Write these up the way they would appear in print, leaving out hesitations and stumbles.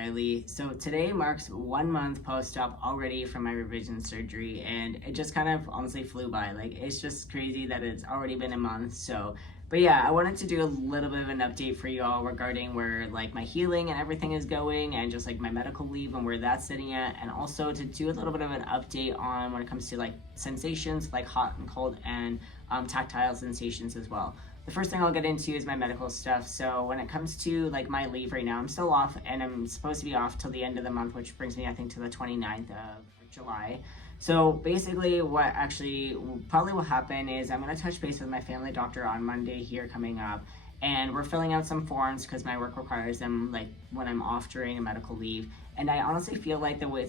Riley. So today marks 1 month post-op already from my revision surgery, and it just kind of honestly flew by. Like, it's just crazy that it's already been a month. But yeah, I wanted to do a little bit of an update for you all regarding where like my healing and everything is going, and just like my medical leave and where that's sitting at, and also to do a little bit of an update on when it comes to like sensations like hot and cold, and tactile sensations as well. The first thing I'll get into is my medical stuff. So when it comes to like my leave right now, I'm still off, and I'm supposed to be off till the end of the month, which brings me I think to the 29th of July. So basically what actually probably will happen is I'm going to touch base with my family doctor on Monday here coming up, and we're filling out some forms because my work requires them like when I'm off during a medical leave. And I honestly feel like the way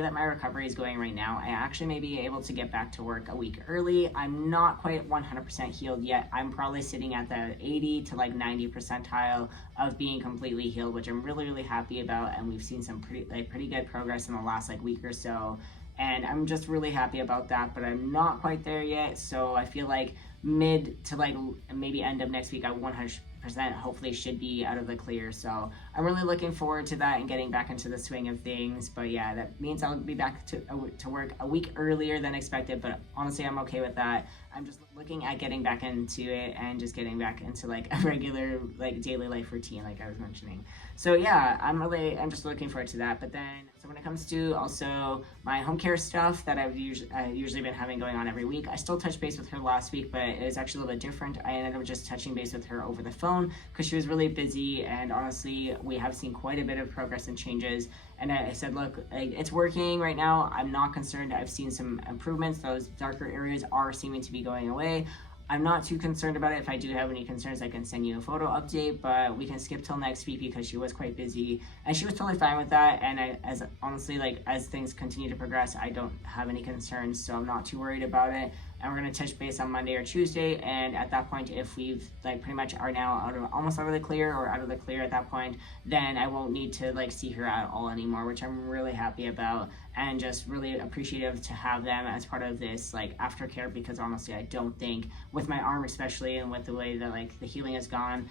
that my recovery is going right now, I actually may be able to get back to work a week early. I'm not quite 100% healed yet. I'm probably sitting at the 80 to like 90 percentile of being completely healed, which I'm really happy about. And we've seen some pretty good progress in the last like week or so. And I'm just really happy about that, but I'm not quite there yet. So I feel like mid to like maybe end of next week, I 100% hopefully should be out of the clear. So I'm really looking forward to that and getting back into the swing of things. But yeah, that means I'll be back to work a week earlier than expected, but honestly, I'm okay with that. I'm just looking at getting back into it and just getting back into like a regular like daily life routine like I was mentioning. So yeah, I'm just looking forward to that. But then, so when it comes to also my home care stuff that I've usually been having going on every week, I still touched base with her last week, but it was actually a little bit different. I ended up just touching base with her over the phone because she was really busy, and honestly, we have seen quite a bit of progress and changes. And I said, look, it's working right now. I'm not concerned. I've seen some improvements. Those darker areas are seeming to be going away. I'm not too concerned about it. If I do have any concerns, I can send you a photo update, but we can skip till next week because she was quite busy, and she was totally fine with that. And as things continue to progress, I don't have any concerns, so I'm not too worried about it. And we're going to touch base on Monday or Tuesday, and at that point, if we've like pretty much are now almost out of the clear or out of the clear at that point, then I won't need to like see her at all anymore, which I'm really happy about, and just really appreciative to have them as part of this like aftercare, because honestly, I don't think with my arm especially, and with the way that like the healing has gone,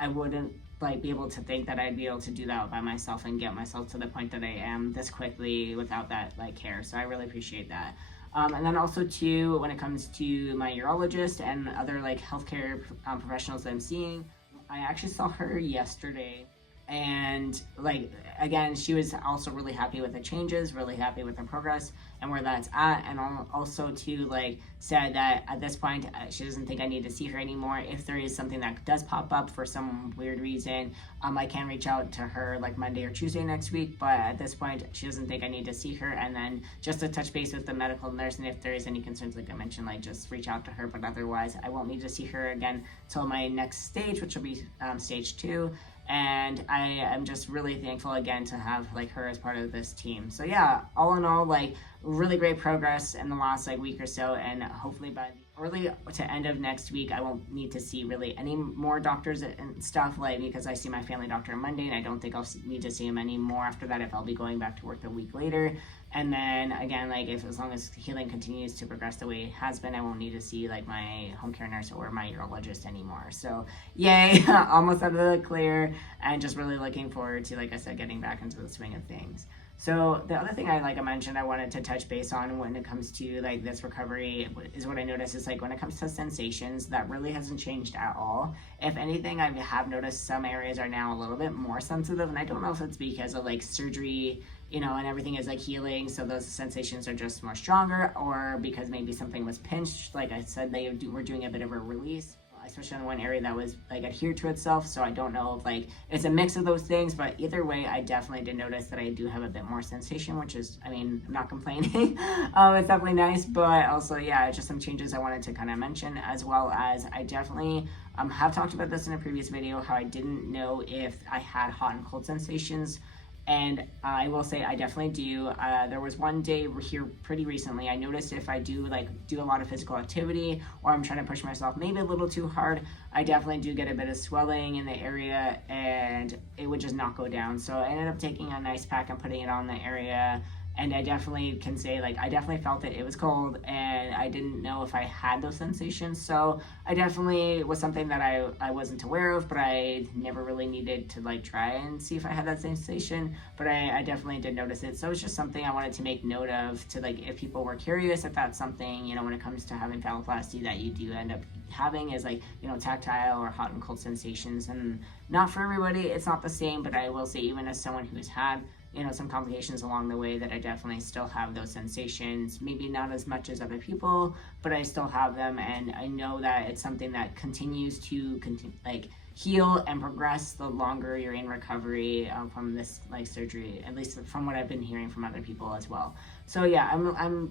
I wouldn't like be able to think that I'd be able to do that by myself and get myself to the point that I am this quickly without that like care. So I really appreciate that. And then also too, when it comes to my urologist and other like healthcare professionals that I'm seeing, I actually saw her yesterday, and like again, she was also really happy with the changes, really happy with the progress and where that's at, and also too like said that at this point she doesn't think I need to see her anymore. If there is something that does pop up for some weird reason, I can reach out to her like Monday or Tuesday next week, but at this point she doesn't think I need to see her. And then just to touch base with the medical nurse, and if there is any concerns like I mentioned, like just reach out to her, but otherwise I won't need to see her again till my next stage, which will be stage 2. And I am just really thankful again to have like her as part of this team. So yeah, all in all, like really great progress in the last like week or so, and hopefully by the early to end of next week, I won't need to see really any more doctors and stuff, like because I see my family doctor on Monday, and I don't think I'll need to see him anymore after that if I'll be going back to work a week later. And then again, like as long as healing continues to progress the way it has been, I won't need to see like my home care nurse or my urologist anymore. So yay, almost out of the clear, and just really looking forward to, like I said, getting back into the swing of things. So the other thing I mentioned I wanted to touch base on when it comes to like this recovery is what I noticed is like when it comes to sensations, that really hasn't changed at all. If anything, I have noticed some areas are now a little bit more sensitive, and I don't know if it's because of like surgery, and everything is like healing, so those sensations are just more stronger, or because maybe something was pinched. Like I said, they were doing a bit of a release, especially in one area that was like adhered to itself. So I don't know if like it's a mix of those things, but either way, I definitely did notice that I do have a bit more sensation, which is, I'm not complaining. It's definitely nice, but also, yeah, it's just some changes I wanted to kind of mention, as well as I definitely have talked about this in a previous video, how I didn't know if I had hot and cold sensations. And I will say I definitely do. There was one day here pretty recently, I noticed if I do a lot of physical activity, or I'm trying to push myself maybe a little too hard, I definitely do get a bit of swelling in the area, and it would just not go down. So I ended up taking an ice pack and putting it on the area, And I definitely can say, like, I definitely felt it was cold, and I didn't know if I had those sensations. So I definitely was something that I wasn't aware of, but I never really needed to like try and see if I had that sensation. But I definitely did notice it. So it's just something I wanted to make note of, to like, if people were curious, if that's something, you know, when it comes to having phalloplasty that you do end up having, is like, you know, tactile or hot and cold sensations. And not for everybody, it's not the same, but I will say, even as someone who's had, you know, some complications along the way, that I definitely still have those sensations. Maybe not as much as other people, but I still have them, and I know that it's something that continues to like heal and progress the longer you're in recovery from this like surgery, at least from what I've been hearing from other people as well. So yeah,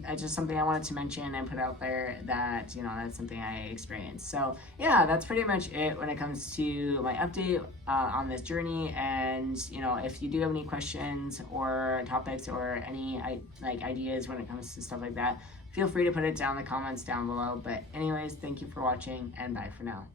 it's just something I wanted to mention and put out there, that, you know, that's something I experienced. So yeah, that's pretty much it when it comes to my update on this journey. And, you know, if you do have any questions or topics or any like ideas when it comes to stuff like that, feel free to put it down in the comments down below. But anyways, thank you for watching, and bye for now.